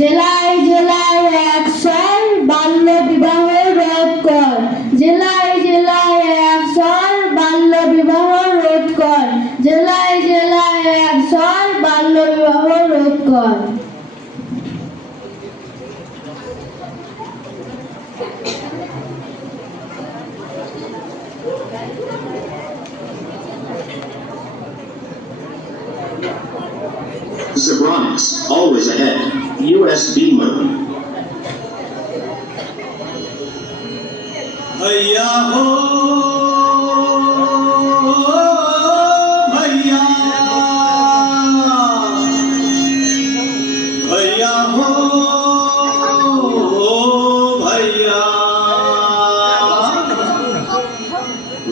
জেলায় জেলায় অ্যাকশন বাল্য বিবাহ রোধ কর। জেলায় জেলায় অ্যাকশন বাল্য বিবাহ রোধ কর। জেলায় জেলায় অ্যাকশন বাল্য বিবাহ রোধ কর। Zebronics, always ahead. US Beamer. भैया हो भैया, भैया हो भैया,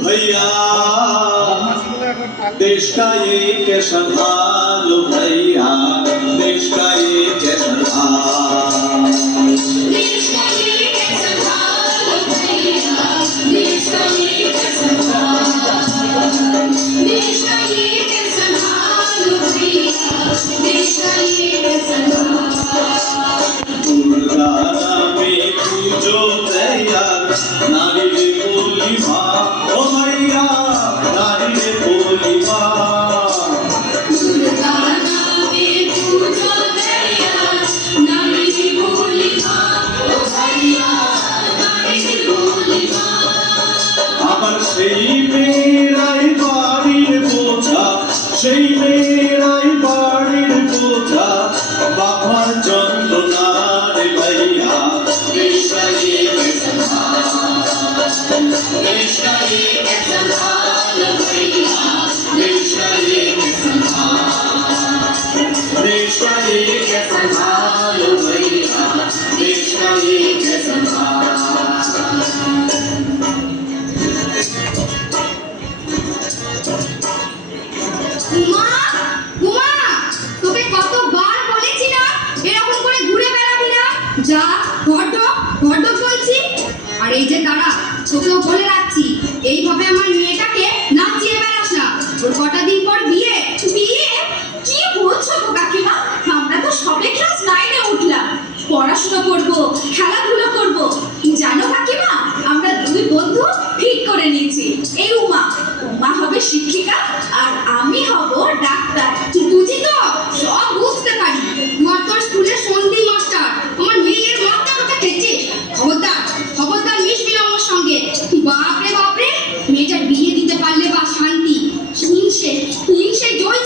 भैया देश का ये कैसा हाल भैया, देश का ये कैसा हाल, देश का ये कैसा हाल भैया, देश का ये कैसा हाल, देश का ये कैसा हाल भैया, देश का ये कैसा हाल। दुर्गाना में पूजो तैयार, नारी रे बोली माँ, ओ भैया नारी रे बोली माँ। दुर्गाना में पूजो तैयार, नारी रे बोली माँ, ओ भैया नारी रे बोली माँ। আবার সেই মেয়েরাই বাড়ির বোঝা, সেই মেয়েরাই বাড়ির বোঝা, বাবার যন্ত্রণার ভাইয়া, দেশ का ये कैसा हाल, देश का ये कैसा हाल भैया, देश का ये कैसा हाल, देश का ये कैसा हाल भैया, देश का ये कैसा हाल। উমা, উমা, তোকে কতবার বলেছি না এরকম করে ঘুরে বেড়াবি না। যা ঘর ঢোক